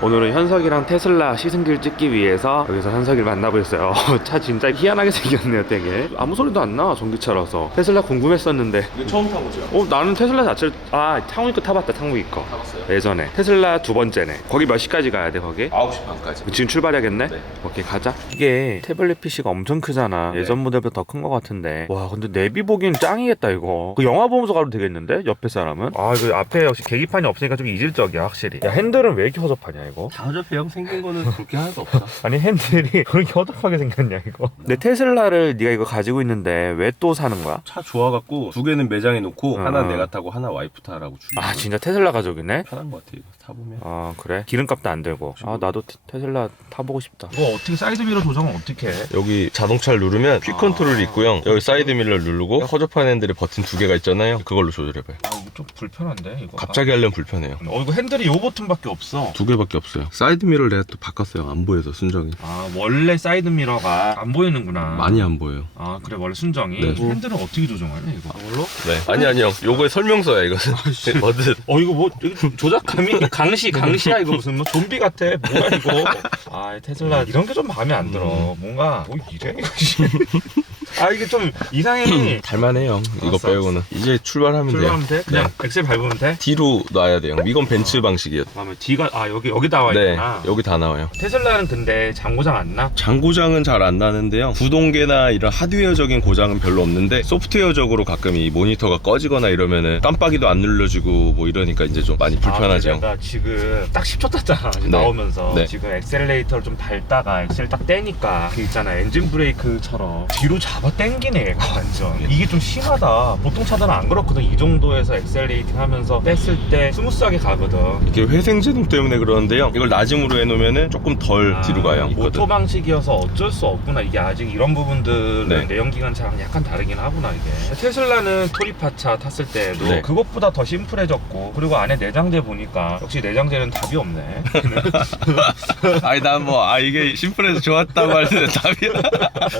오늘은 현석이랑 테슬라 시승기를 찍기 위해서 여기서 현석이를 만나보셨어요. 차 진짜 희한하게 생겼네요. 되게 아무 소리도 안 나. 전기차라서. 테슬라 궁금했었는데 이거 처음 타보죠? 나는 테슬라 자체를 창욱이 거 타봤다. 창욱이 거 타봤어요? 예전에. 테슬라 두 번째네. 거기 몇 시까지 가야 돼 거기? 9시 반까지. 지금 출발해야겠네? 네. 오케이 가자. 이게 태블릿 PC가 엄청 크잖아. 네. 예전 모델보다 더 큰 거 같은데. 와 근데 내비 보기엔 짱이겠다 이거. 그 영화 보면서 가도 되겠는데? 옆에 사람은? 아 이거 앞에 역시 계기판이 없으니까 좀 이질적이야 확실히. 야 핸들은 왜 이렇게 허접하냐 이거? 다 어차피 형 생긴 거는 그렇게 하나도 없다. 아니 핸들이 그렇게 허접하게 생겼냐 이거. 근데 테슬라를 네가 이거 가지고 있는데 왜 또 사는 거야? 차 좋아갖고 두 개는 매장에 놓고 어. 하나 내가 타고 하나 와이프 타라고 주고. 아 진짜 테슬라 가족이네? 편한 것 같아 이거 타보면. 아 그래? 기름값도 안 들고. 아 나도 테슬라 타보고 싶다. 이거 어떻게 사이드미러 조정은 어떻게 해? 여기 자동차를 누르면 퀵 컨트롤이 있고요. 여기 사이드 미러를 누르고 허접한 핸들에 버튼 두 개가 있잖아요. 그걸로 조절해봐요. 아 이거 좀 불편한데 이거. 갑자기 하려면 불편해요. 이거 핸들이 요 버튼밖에 없어. 두 개밖에 없어요. 사이드 미러를 내가 또 바꿨어요. 안 보여서 순정이. 아 원래 사이드 미러가 안 보이는구나. 많이 안 보여요. 아 그래 원래 순정이. 네. 핸들은 어떻게 조정하냐 이거? 이걸로? 네. 아니 형. 요거의 설명서야 이것은. 뭐든. 이거 뭐 이거 조작감이 강시야 이거 무슨 뭐 좀비 같아. 뭐야 이거? 아 테슬라 이런 게 좀 마음에 안 들어. 뭔가 뭐 이래 이것이. 아 이게 좀 이상해. 달만해요. 이거 알았어, 빼고는. 이제 출발하면 돼요. 출발하면 돼? 그냥 엑셀 밟으면 돼? D로 놔야 돼요. 이건 벤츠 방식이에요. 그러면 D가 여기 나와 네. 있구나. 여기 다 나와요. 테슬라는 근데 장고장 안 나? 장고장은 잘 안 나는데요. 구동계나 이런 하드웨어적인 고장은 별로 없는데 소프트웨어적으로 가끔 이 모니터가 꺼지거나 이러면은 깜빡이도 안 눌러지고 뭐 이러니까 이제 좀 많이 불편하죠. 내가 지금 딱 10초 탔잖아. 지금 네. 나오면서 네. 지금 엑셀레이터를 좀 밟다가 엑셀 딱 떼니까 그 있잖아 엔진 브레이크처럼 뒤로 잡아 당기네 얘가 완전. 이게 좀 심하다. 보통 차들은 안 그렇거든. 이 정도에서 엑셀레이팅 하면서 뺐을 때 스무스하게 가거든. 이게 회생제동 때문에 그러는데요. 이걸 낮음으로 해놓으면은 조금 덜 뒤로 가요. 모터 방식이어서 어쩔 수 없구나. 이게 아직 이런 부분들은 네. 내연기관차랑 약간 다르긴 하구나 이게. 테슬라는 토리파차 탔을 때도 네. 그것보다 더 심플해졌고, 그리고 안에 내장재 보니까 역시 내장재는 답이 없네. 아니 난 뭐 이게 심플해서 좋았다고 하는데 답이야.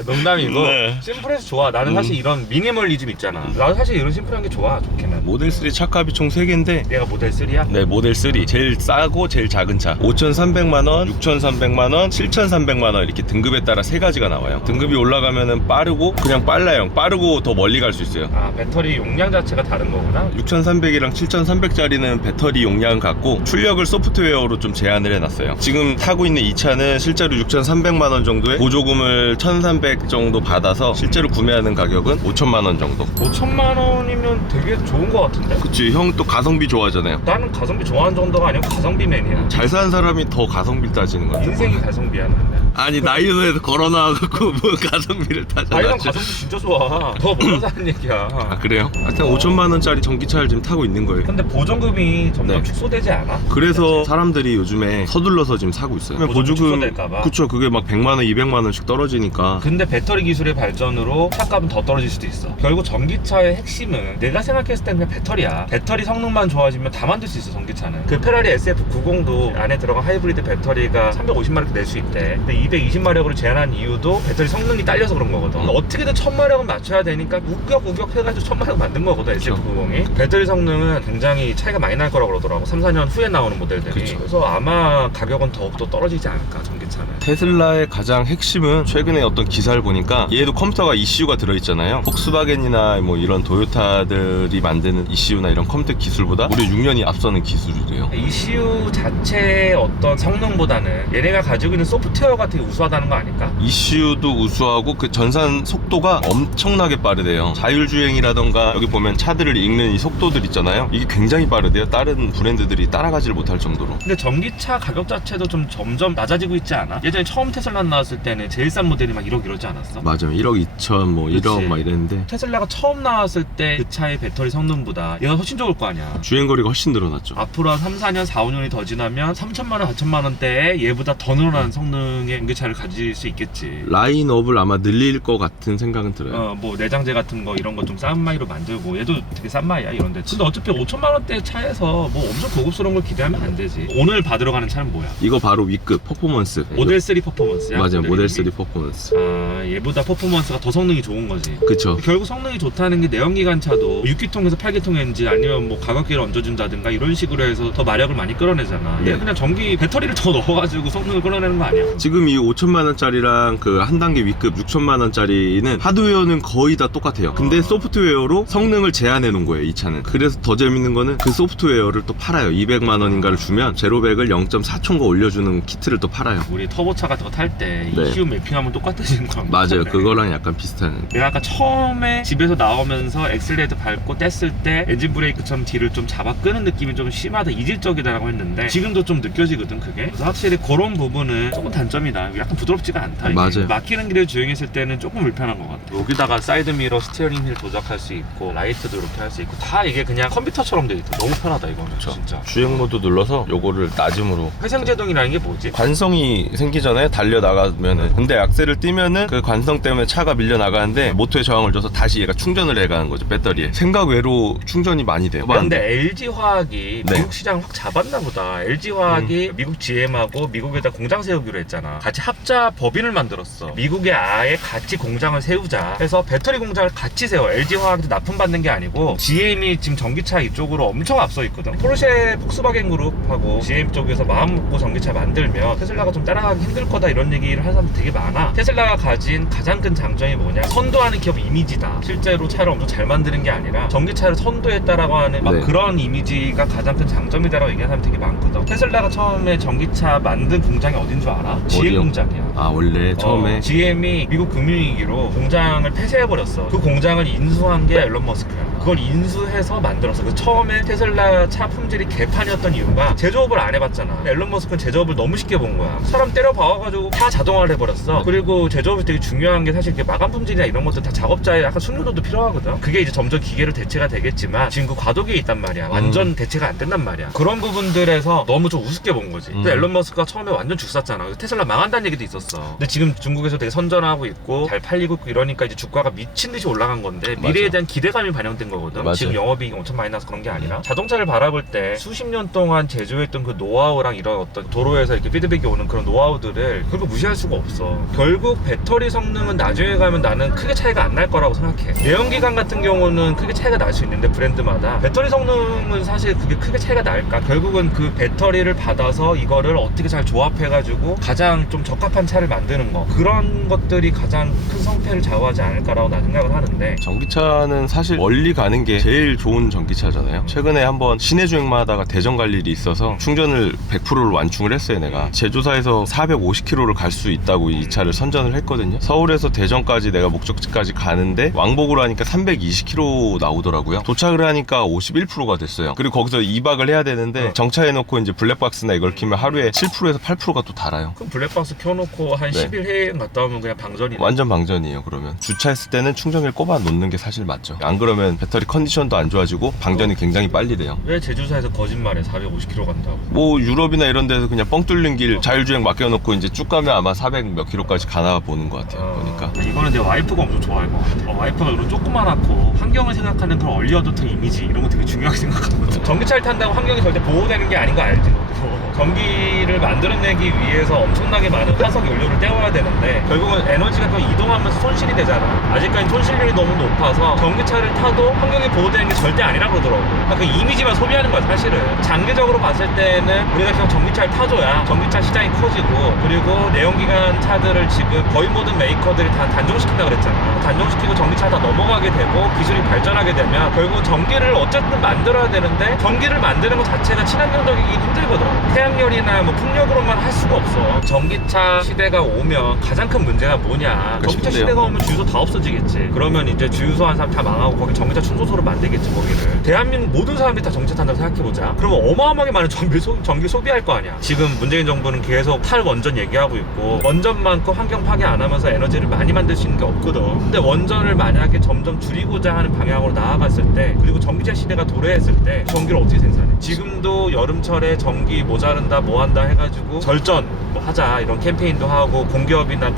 농담이고 네. 심플해서 좋아. 나는 사실 이런 미니멀리즘 있잖아. 나도 사실 이런 심플한 게 좋아. 좋게는. 모델 3 차값이 총 3개인데 얘가 모델 3야? 네, 모델 3 제일 싸고 제일 작은 차 5,300만원, 6,300만원, 7,300만원 이렇게 등급에 따라 3가지가 나와요. 등급이 올라가면은 빠르고 그냥 빨라요. 빠르고 더 멀리 갈 수 있어요. 아 배터리 용량 자체가 다른 거구나. 6,300이랑 7,300짜리는 배터리 용량 같고 출력을 소프트웨어로 좀 제한을 해놨어요. 지금 타고 있는 이 차는 실제로 6,300만원 정도에 보조금을 1,300 정도 받아서 실제로 구매하는 가격은 5천만원 정도. 5천만 원이면 되게 좋은 거 같은데? 그치, 형 또 가성비 좋아하잖아요. 나는 가성비 좋아하는 정도가 아니고 가성비맨이야. 잘 사는 사람이 더 가성비를 따지는 거야. 인생이 가성비야 나는. 아니 나이도에서 걸어놔갖고 뭐 가성비를 따져. 아니 난 가성비 진짜 좋아. 더 멀어서 하는 얘기야. 아 그래요? 하여튼 5천만원짜리 전기차를 지금 타고 있는 거예요. 근데 보정금이 점점 네. 축소되지 않아? 그래서 사람들이 요즘에 서둘러서 지금 사고 있어요. 보조금 축소될까봐. 그쵸, 그게 막 100만원 200만원씩 떨어지니까. 근데 배터리 기술의 발전으로 차값은 더 떨어질 수도 있어. 결국 전기차의 핵심은 내가 생각했을 때는 그냥 배터리야. 배터리 성능만 좋아지면 다 만들 수 있어 전기차는. 그 페라리 SF90도 안에 들어간 하이브리드 배터리가 350마력 낼 수 있대. 근데 220마력으로 제한한 이유도 배터리 성능이 딸려서 그런 거거든. 어떻게든 1000마력은 맞춰야 되니까 우격 해가지고 1000마력 만든 거거든 SF90이. 배터리 성능은 굉장히 차이가 많이 날 거라고 그러더라고. 3, 4년 후에 나오는 모델들이. 그쵸. 그래서 아마 가격은 더욱더 떨어지지 않을까 전기차는. 테슬라의 가장 핵심은 최근에 어떤 기사를 보니까 얘도 컴퓨터가 ECU가 들어있잖아요. 폭스바겐이나 뭐 이런 도요타들이 만드는 ECU나 이런 컴퓨터 기술보다 무려 6년이 앞서는 기술이래요. ECU 자체의 어떤 성능보다는 얘네가 가지고 있는 소프트웨어가 되게 우수하다는 거 아닐까? ECU도 우수하고 그 전산 속도가 엄청나게 빠르대요. 자율주행이라던가 여기 보면 차들을 읽는 이 속도들 있잖아요. 이게 굉장히 빠르대요. 다른 브랜드들이 따라가지를 못할 정도로. 근데 전기차 가격 자체도 좀 점점 낮아지고 있지 않아? 예전에 처음 테슬라 나왔을 때는 제일 싼 모델이 막 1억 이러지 않았어? 맞아요. 1억 2천 뭐 1억 그치. 막 이랬는데 테슬라가 처음 나왔을 때 그 차의 배터리 성능보다 얘가 훨씬 좋을 거 아니야. 주행거리가 훨씬 늘어났죠. 앞으로 한 3, 4년, 4, 5년이 더 지나면 3천만 원, 4천만 원대에 얘보다 더 늘어난 성능의 전기차를 가질 수 있겠지. 라인업을 아마 늘릴 것 같은 생각은 들어요. 뭐 내장재 같은 거 이런 거 좀 싼 마이로 만들고, 얘도 되게 싼 마이야 이런데. 근데 어차피 5천만 원대 차에서 뭐 엄청 고급스러운 걸 기대하면 안 되지. 오늘 받으러 가는 차는 뭐야? 이거 바로 위급 퍼포먼스. 모델 3 퍼포먼스야? 맞아요, 모델 3 이름이? 퍼포먼스. 아, 얘보다 퍼포먼스가 더 성능이 좋은 거지. 그쵸. 결국 성능이 좋다는 게 내연기관 차도 6기통에서 8기통 엔진 아니면 뭐 가격기를 얹어준다든가 이런 식으로 해서 더 마력을 많이 끌어내잖아. 얘 네. 그냥 전기 배터리를 더 넣어가지고 성능을 끌어내는 거 아니야? 지금 이 5천만 원짜리랑 그 한 단계 위급 6천만 원짜리는 하드웨어는 거의 다 똑같아요. 근데 소프트웨어로 성능을 제한해 놓은 거예요, 이 차는. 그래서 더 재밌는 거는 그 소프트웨어를 또 팔아요. 200만 원인가를 주면 제로백을 0.4촌거 올려주는 키트를 또 팔아요. 우리 터보차 같은 거 탈 때 네. ECU 매핑하면 똑같아지는 거 맞아요. 그거랑 약간 비슷한. 내가 아까 처음에 집에서 나오면서 엑셀레이터 밟고 뗐을 때 엔진 브레이크처럼 뒤를 좀 잡아 끄는 느낌이 좀 심하다, 이질적이다라고 했는데 지금도 좀 느껴지거든 그게. 그래서 확실히 그런 부분은 조금 단점이다. 약간 부드럽지가 않다. 이게. 맞아요. 막히는 길을 주행했을 때는 조금 불편한 것 같아. 여기다가 사이드 미러, 스티어링 휠 조작할 수 있고 라이트도 이렇게 할 수 있고 다 이게 그냥 컴퓨터처럼 돼 있다. 너무 편하다 이거는. 진짜. 주행 모드 눌러서 요거를 낮음으로. 회생제동이라는 게 뭐지? 관성이 생기잖아요, 달려 나가면은. 근데 악셀을 띄면은 그 관성 때문에 차가 밀려 나가는데 모터에 저항을 줘서 다시 얘가 충전을 해가는 거죠, 배터리에. 생각 외로 충전이 많이 돼요. 근데 LG화학이 네. 미국 시장 확 잡았나 보다. LG화학이 미국 GM하고 미국에다 공장 세우기로 했잖아. 같이 합자 법인을 만들었어. 미국에 아예 같이 공장을 세우자 해서 배터리 공장을 같이 세워. LG화학도 납품받는 게 아니고 GM이 지금 전기차 이쪽으로 엄청 앞서 있거든. 포르쉐 폭스바겐 그룹하고 GM 쪽에서 마음 먹고 전기차 만들면 테슬라가 좀 따라가기 힘들 거다 이런 얘기를 하는 사람들 되게 많아. 테슬라가 가진 가장 큰 장점이 뭐냐? 선도하는 기업 이미지다. 실제로 차를 엄청 잘 만드는 게 아니라 전기차를 선도했다라고 하는 막 네. 그런 이미지가 가장 큰 장점이다라고 얘기하는 사람이 되게 많거든. 테슬라가 처음에 전기차 만든 공장이 어딘 줄 알아? GM 어디요? 공장이야. 아, 원래 처음에. GM이 미국 금융위기로 공장을 폐쇄해버렸어. 그 공장을 인수한 게 앨런 머스크야. 그걸 인수해서 만들었어. 그 처음에 테슬라 차 품질이 개판이었던 이유가 제조업을 안 해봤잖아. 앨런 머스크는 제조업을 너무 쉽게 본 거야. 사람 때려 박아가지고 다 자동화를 해버렸어. 그리고 제조업이 되게 중요한 게 사실 마감 품질이나 이런 것들 다 작업자의 약간 숙련도도 필요하거든. 그게 이제 점점 기계로 대체가 되겠지만 지금 그 과도기에 있단 말이야. 완전 대체가 안 된단 말이야. 그런 부분들에서 너무 좀 우습게 본 거지. 근데 앨런 머스크가 처음에 완전 죽쌌잖아. 그래서 테슬라 망한다는 얘기도 있었어. 근데 지금 중국에서 되게 선전하고 있고 잘 팔리고 있고 이러니까 이제 주가가 미친 듯이 올라간 건데 미래에 맞아. 대한 기대감이 반영된 거거든. 맞아. 지금 영업이익이 엄청 많이 나서 그런 게 아니라 자동차를 바라볼 때 수십 년 동안 제조했던 그 노하우랑 이런 어떤 도로에서 이렇게 피드백이 오는 그런 노하우들을 결국 무시할 수가 없어. 결국 배터리 성능은 나중에 가면 나는 크게 차이가 안 날 거라고 생각해. 내연기관 같은 경우는 크게 차이가 날 수 있는데 브랜드마다 배터리 성능은 사실 그게 크게 차이가 날까? 결국은 그 배터리를 받아서 이거를 어떻게 잘 조합해가지고 가장 좀 적합한 차를 만드는 거, 그런 것들이 가장 큰 성패를 좌우하지 않을까라고 난 생각을 하는데, 전기차는 사실 멀리 가는 게 제일 좋은 전기차잖아요. 최근에 한번 시내 주행만 하다가 대전 갈 일이 있어서 충전을 100%를 완충을 했어요. 내가 제조사에서 450km를 갈 수 있다고 이 차를 선전을 했거든요. 서울에서 대전까지 내가 목적지까지 가는데 왕복으로 하니까 320km 나오더라고요. 도착을 하니까 51%가 됐어요. 그리고 거기서 2박을 해야 되는데 정차해놓고 이제 블랙박스나 이걸 키면 하루에 7%에서 8%가 또 달아요. 그럼 블랙박스 켜놓고 한 네. 10일 해외여행 갔다 오면 그냥 방전이네. 완전 방전이에요. 그러면 주차했을 때는 충전기를 꼽아 놓는 게 사실 맞죠. 안 그러면 배터리 컨디션도 안 좋아지고 방전이 굉장히 빨리 돼요. 왜 제조사에서 거짓말해 450km 간다고? 뭐 유럽이나 이런 데서 그냥 뻥 뚫린 길 자율주행 맡겨놓고 이제 쭉 가면 아마 400 몇 킬로까지 가나 보는 것 같아요. 보니까. 이거는 내 와이프가 엄청 좋아할 것 같아. 와이프가 이런 조그만하고 환경을 생각하는 그런 얼리어도터 이미지 이런 거 되게 중요하게 생각하거든. 전기차를 탄다고 환경이 절대 보호되는 게 아닌 거 알지 너도. 전기를 만들어내기 위해서 엄청나게 많은 화석 연료를 떼어야 되는데 결국은 에너지가 또 이동하면서 손실이 되잖아. 아직까지 손실률이 너무 높아서 전기차를 타도 환경이 보호되는 게 절대 아니라고 그러더라고. 그러니까 그 이미지만 소비하는 거야 사실은. 장기적으로 봤을 때는 우리가 그냥 전기차를 타줘야 전기차 시장이 커지고, 그리고 내연기관 차들을 지금 거의 모든 메이커들이 다 단종시킨다 그랬잖아. 단종시키고 전기차 다 넘어가게 되고 기술이 발전하게 되면 결국 전기를 어쨌든 만들어야 되는데 전기를 만드는 것 자체가 친환경적이기 힘들거든. 태양열이나 뭐 풍력으로만 할 수가 없어. 전기차 시대가 오면 가장 큰 문제가 뭐냐? 전기차 싶은데요. 시대가 오면 주유소 다 없어지겠지. 그러면 이제 주유소 한 사람 다 망하고 거기 전기차 충소소로 만들겠지 거기를. 대한민국 모든 사람들이 다 전기차 탄다고 생각해보자. 그러면 어마어마하게 많은 전기 소비할 거 아니야. 지금 문재인 정부는 계속 탈원전 얘기하고 있고 원전만큼 환경 파괴 안 하면서 에너지를 많이 만들 수 있는 게 없거든. 근데 원전을 만약에 점점 줄이고자 하는 방향으로 나아갔을 때, 그리고 전기차 시대가 도래했을 때 전기를 어떻게 생산해? 지금도 여름철에 전기 모자른다 뭐한다 해가지고 절전 뭐 하자 이런 캠페인도 하고, 공기업이나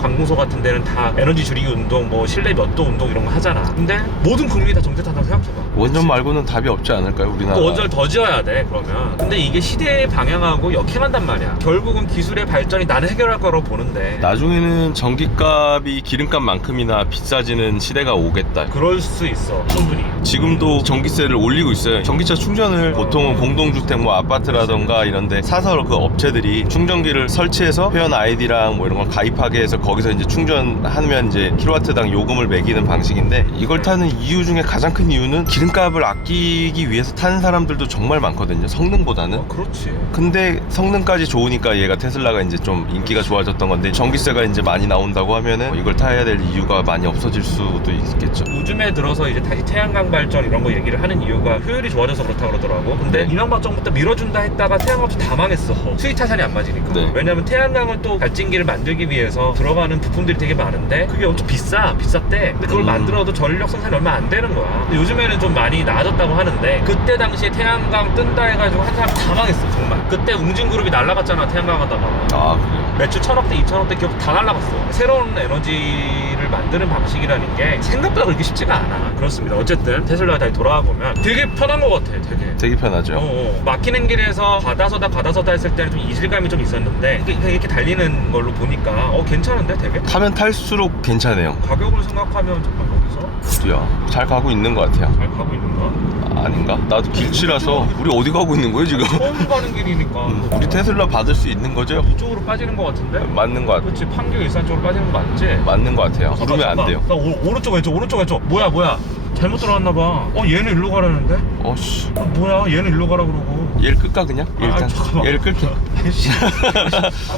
관공서 같은 데는 다 에너지 줄이기 운동, 뭐 실내 몇 도 운동 이런 거 하잖아. 근데 모든 국민이 다 전기차 탄다고 생각해봐. 원전 말고는 답이 없지 않을까요, 우리나라? 그 원전을 더 지어야 돼 그러면. 근데 이게 시대의 방향하고 역행한단 말이야. 결국은 기술의 발전이 나는 해결할 거라고 보는데, 나중에는 전기값이 기름값만큼이나 비싸지는 시대가 오겠다. 그럴 수 있어 충분히. 지금도 전기세를 올리고 있어요. 전기차 충전을 보통은 공동주택 뭐 아파트라던가 이런데 사서 그 업체들이 충전기를 설치해서 회원 아이디랑 뭐 이런 걸 가입하게 해서 거기서 이제 충전하면 이제 킬로와트당 요금을 매기는 방식인데, 이걸 타는 이유 중에 가장 큰 이유는 기름값을 아끼기 위해서 타는 사람들도 정말 많거든요, 성능보다는. 그렇지. 근데 성능까지 좋으니까 얘가 테슬라가 이제 좀 인기가 좋아졌던 건데, 전기세가 이제 많이 나온다고 하면은 이걸 타야 될 이유가 많이 없어질 수도 있겠죠. 요즘에 들어서 이제 다시 태양광 발전 이런 거 얘기를 하는 이유가 효율이 좋아져서 그렇다 그러더라고. 근데 네. 이명박 정부부터 밀어준다 했다가 태양광도 다 망했어. 수익 타산이 안 맞으니까. 네. 왜냐면 태양광을 또 발진기를 만들기 위해서 들어가는 부품들이 되게 많은데 그게 엄청 비쌌대. 근데 그걸 만들어도 전력 생산이 얼마 안 되는 거야. 근데 요즘에는 좀 많이 나아졌다고 하는데, 그때 당시에 태양광 뜬다 해가지고 한 사람 다 망했어 정말. 그때 웅진그룹이 날라갔잖아 태양광 하다가. 아, 그래요? 매출 1000억대 2000억대 기업 다 날라갔어. 새로운 에너지를 만드는 방식이라는 게 생각보다 그렇게 쉽지가 않아. 그렇습니다. 어쨌든 테슬라가 다시 돌아와 보면 되게 편한 것 같아. 되게 편하죠. 막히는 길에서 가다서다 했을 때는 좀 이질감이 좀 있었는데, 이렇게 달리는 걸로 보니까 괜찮은데 되게? 타면 탈수록 괜찮아요. 가격을 생각하면 정말 여기서 야, 잘 가고 있는 것 같아요. 잘 가고 있는가? 아닌가? 나도 길치라서. 우리 어디 가고 있는 거예요 지금? 처음 가는 길이니까 우리 테슬라 받을 수 있는 거죠? 이쪽으로 빠지는 것 같은데? 맞는 것 같아요. 그렇지. 판교 일산 쪽으로 빠지는 거 맞지? 맞는 것 같아요. 부르면 안 돼요. 나 오른쪽 왼쪽 뭐야 잘못 들어왔나 봐. 얘는 일로 가라는데? 어씨, 뭐야 얘는 일로 가라 그러고. 얘를 끌까 그냥? 일단 잠깐만. 얘를 끌게. 아이씨.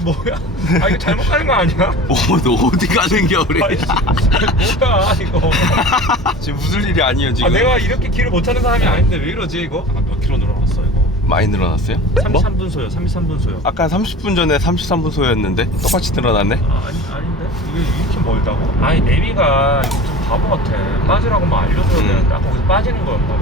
뭐야? 이거 잘못 가는 거 아니야? 너 어디 가는 겨 우리? 아이씨. 뭐야 이거? 지금 무슨 일이 아니에요 지금. 내가 이렇게 길을 못 찾는 사람이 아닌데 왜 이러지 이거? 몇 킬로 늘어났어 이거? 많이 늘어났어요? 33분 소요. 33분 소요. 아까 30분 전에 33분 소였는데 똑같이 늘어났네? 아닌데? 이게 이렇게 멀다고? 아니 내비가 좀 바보 같아. 빠지라고만 알려줘야 되는데 거기서 빠지는 거였나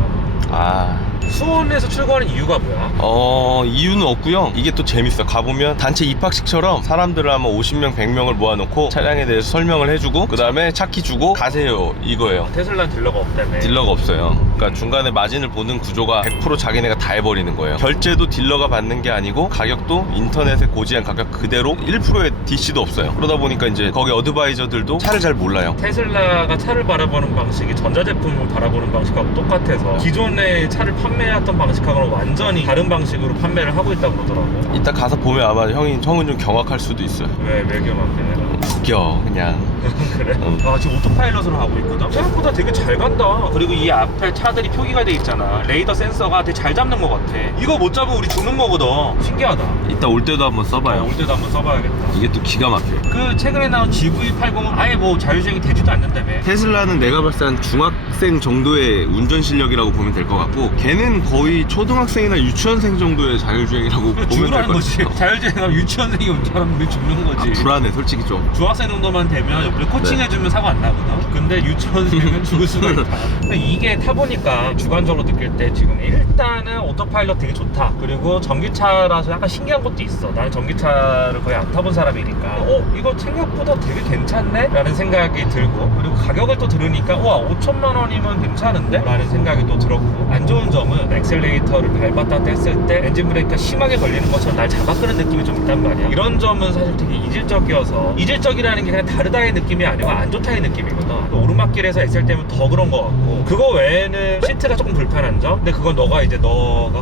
봐. 수원에서 출고하는 이유가 뭐야? 이유는 없고요. 이게 또 재밌어. 가보면 단체 입학식처럼 사람들을 한번 50명, 100명을 모아놓고 차량에 대해서 설명을 해주고 그 다음에 차키 주고 가세요 이거예요. 테슬라는 딜러가 없다며. 딜러가 없어요. 그러니까 중간에 마진을 보는 구조가 100% 자기네가 다 해버리는 거예요. 결제도 딜러가 받는 게 아니고 가격도 인터넷에 고지한 가격 그대로 1%의 DC도 없어요. 그러다 보니까 이제 거기 어드바이저들도 차를 잘 몰라요. 테슬라가 차를 바라보는 방식이 전자제품을 바라보는 방식하고 똑같아서 기존의 차를 판매했던 방식하고는 완전히 다른 방식으로 판매를 하고 있다고 그러더라고. 이따 가서 보면 아마 형은 좀 경악할 수도 있어요. 왜 경악해 내가? 웃겨 그냥. 그래? 지금 오토파일럿으로 하고 있거든? 생각보다 되게 잘 간다. 그리고 이 앞에 차들이 표기가 돼 있잖아. 레이더 센서가 되게 잘 잡는 것 같아. 이거 못 잡으면 우리 죽는 거거든. 신기하다. 이따 올 때도 한번 써봐요. 올 때도 한번 써봐야겠다. 이게 또 기가 막혀요. 그 최근에 나온 GV80은 아예 뭐 자율주행이 되지도 않는다며. 테슬라는 내가 봤을 때 한 중학생 정도의 운전 실력이라고 보면 될 것 같고, 걔는 거의 초등학생이나 유치원생 정도의 자율주행이라고 보면 될 것 죽으라는 거지. 같아요. 자율주행하면 유치원생이 운전하면 우리 죽는 거지. 불안해 솔직히 좀. 중학생 정도만 되면 옆에 코칭해주면 사고 안 나거든. 근데 유치원생은 죽을 수가 있다. 근데 이게 타보니까 주관적으로 느낄 때 지금 일단은 오토파일럿 되게 좋다. 그리고 전기차라서 약간 신기한 것도 있어. 나는 전기차를 거의 안 타본 사람이니까 이거 생각보다 되게 괜찮네? 라는 생각이 들고, 그리고 가격을 또 들으니까 와 5천만 원이면 괜찮은데? 라는 생각이 또 들었고, 안 좋은 점은 엑셀레이터를 밟았다 뗐을 때 엔진 브레이크가 심하게 걸리는 것처럼 날 잡아끄는 느낌이 좀 있단 말이야. 이런 점은 사실 되게 이질적이어서, 이질적이라는 게 그냥 다르다의 느낌이 아니고 안 좋다의 느낌이거든. 오르막길에서 엑셀 때문에 더 그런 것 같고, 그거 외에는 시트가 조금 불편한 점? 근데 그건 너가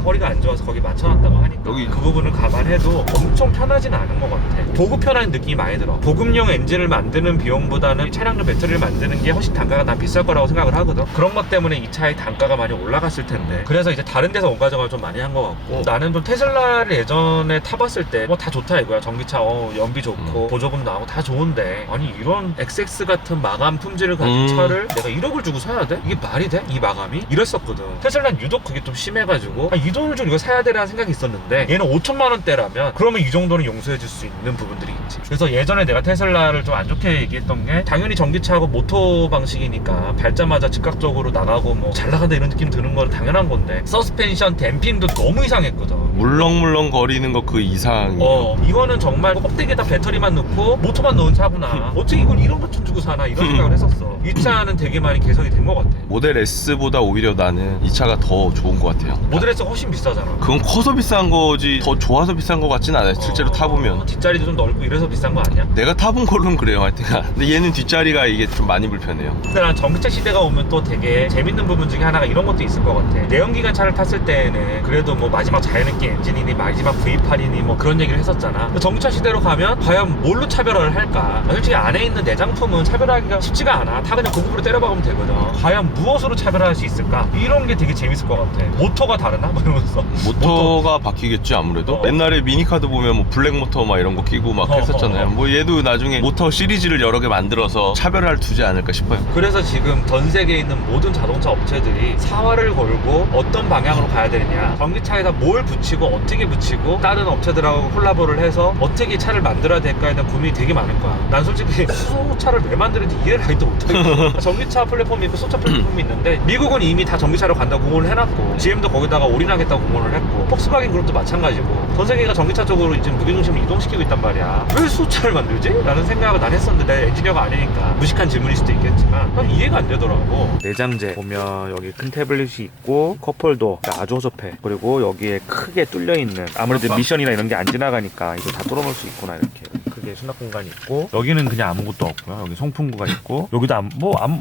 허리가 안 좋아서 거기 맞춰놨다고 하니까 여기 그 부분을 감안해도 엄청 편하진 않은 것 같아. 보급편한 느낌이 많이 들어. 보급용 엔진을 만드는 비용보다는 차량용 배터리를 만드는 게 훨씬 단가가 난 비쌀 거라고 생각을 하거든. 그런 것 때문에 이 차의 단가가 많이 올라갔을 텐데, 그래서 이제 다른 데서 원가정을 좀 많이 한 것 같고, 나는 좀 테슬라를 예전에 타봤을 때 다 좋다 이거야. 전기차 연비 좋고 보조금 나오고 다 좋은데, 아니 이런 이런 XX 같은 마감 품질을 가진 차를 내가 1억을 주고 사야 돼? 이게 말이 돼? 이 마감이? 이랬었거든. 테슬라는 유독 그게 좀 심해가지고 이 돈을 주고 이거 사야 되라는 생각이 있었는데 얘는 5천만 원대라면 그러면 이 정도는 용서해줄 수 있는 부분들이 있지. 그래서 예전에 내가 테슬라를 좀 안 좋게 얘기했던 게 당연히 전기차하고 모터 방식이니까 밟자마자 즉각적으로 나가고 뭐 잘 나간다 이런 느낌 드는 건 당연한 건데 서스펜션 댐핑도 너무 이상했거든. 물렁물렁 거리는 거 그 이상이에요. 이거는 정말 껍데기에다 배터리만 넣고 모터만 넣은 차구나. 어떻게 이걸 1억 원 주고 사나 이런 생각을 했었어. 이 차는 되게 많이 개선이 된 것 같아. 모델 S보다 오히려 나는 이 차가 더 좋은 것 같아요. 모델 S가 훨씬 비싸잖아. 그건 커서 비싼 거지 더 좋아서 비싼 거 같진 않아요. 실제로 타보면. 뒷자리도 좀 넓고 이래서 비싼 거 아니야? 내가 타본 걸로는 그래요, 하여튼간. 근데 얘는 뒷자리가 이게 좀 많이 불편해요. 근데 난 전기차 시대가 오면 또 되게 재밌는 부분 중에 하나가 이런 것도 있을 것 같아. 내연기관 차를 탔을 때는 그래도 뭐 마지막 자연흡기 엔진이니 마지막 V8이니 뭐 그런 얘기를 했었잖아. 근데 전기차 시대로 가면 과연 뭘로 차별화를 할까? 솔직히 안에 있는 내장품은 차별하기가 쉽지가 않아. 다 그냥 고급으로 때려박으면 되거든. 과연 무엇으로 차별화할 수 있을까? 이런 게 되게 재밌을 것 같아. 모터가 다르나? 뭐 이러면서. 모터가 바뀌겠지 아무래도. 옛날에 미니카드 보면 뭐 블랙 모터 막 이런 거 끼고 막 했었잖아요. 뭐 얘도 나중에 모터 시리즈를 여러 개 만들어서 차별화를 두지 않을까 싶어요. 그래서 지금 전 세계에 있는 모든 자동차 업체들이 사활을 걸고 어떤 방향으로 가야 되느냐, 전기차에다 뭘 붙이고 어떻게 붙이고 다른 업체들하고 콜라보를 해서 어떻게 차를 만들어야 될까에 대한 고민이 되게 많을 거야. 난 솔직히 수소차를 왜 만드는지 이해를 하기도 못하겠어. 전기차 플랫폼이 있고 수소차 플랫폼이 있는데 미국은 이미 다 전기차로 간다고 공언을 해놨고 GM도 거기다가 올인하겠다고 공언을 했고 폭스바겐 그룹도 마찬가지고 전 세계가 전기차 쪽으로 이제 무게중심을 이동시키고 있단 말이야. 왜 수소차를 만들지? 라는 생각을 난 했었는데 내 엔지니어가 아니니까 무식한 질문일 수도 있겠지만 난 이해가 안 되더라고. 내장재 보면 여기 큰 태블릿이 있고 컵홀더 아주 허접해. 그리고 여기에 크게 뚫려있는 아무래도 미션이나 이런 게 안 지나가니까 이거 다 뚫어놓을 수 있구나. 이렇게 크게 수납 공간이 있고 여기는 그냥 아무것도 없고요. 여기 송풍구가 있고 여기도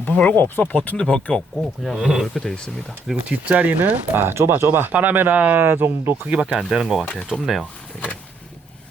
별거 없어. 버튼도 몇 개 없고 그냥 뭐 이렇게 돼 있습니다. 그리고 뒷자리는 좁아 파나메라 정도 크기밖에 안 되는 것 같아. 좁네요.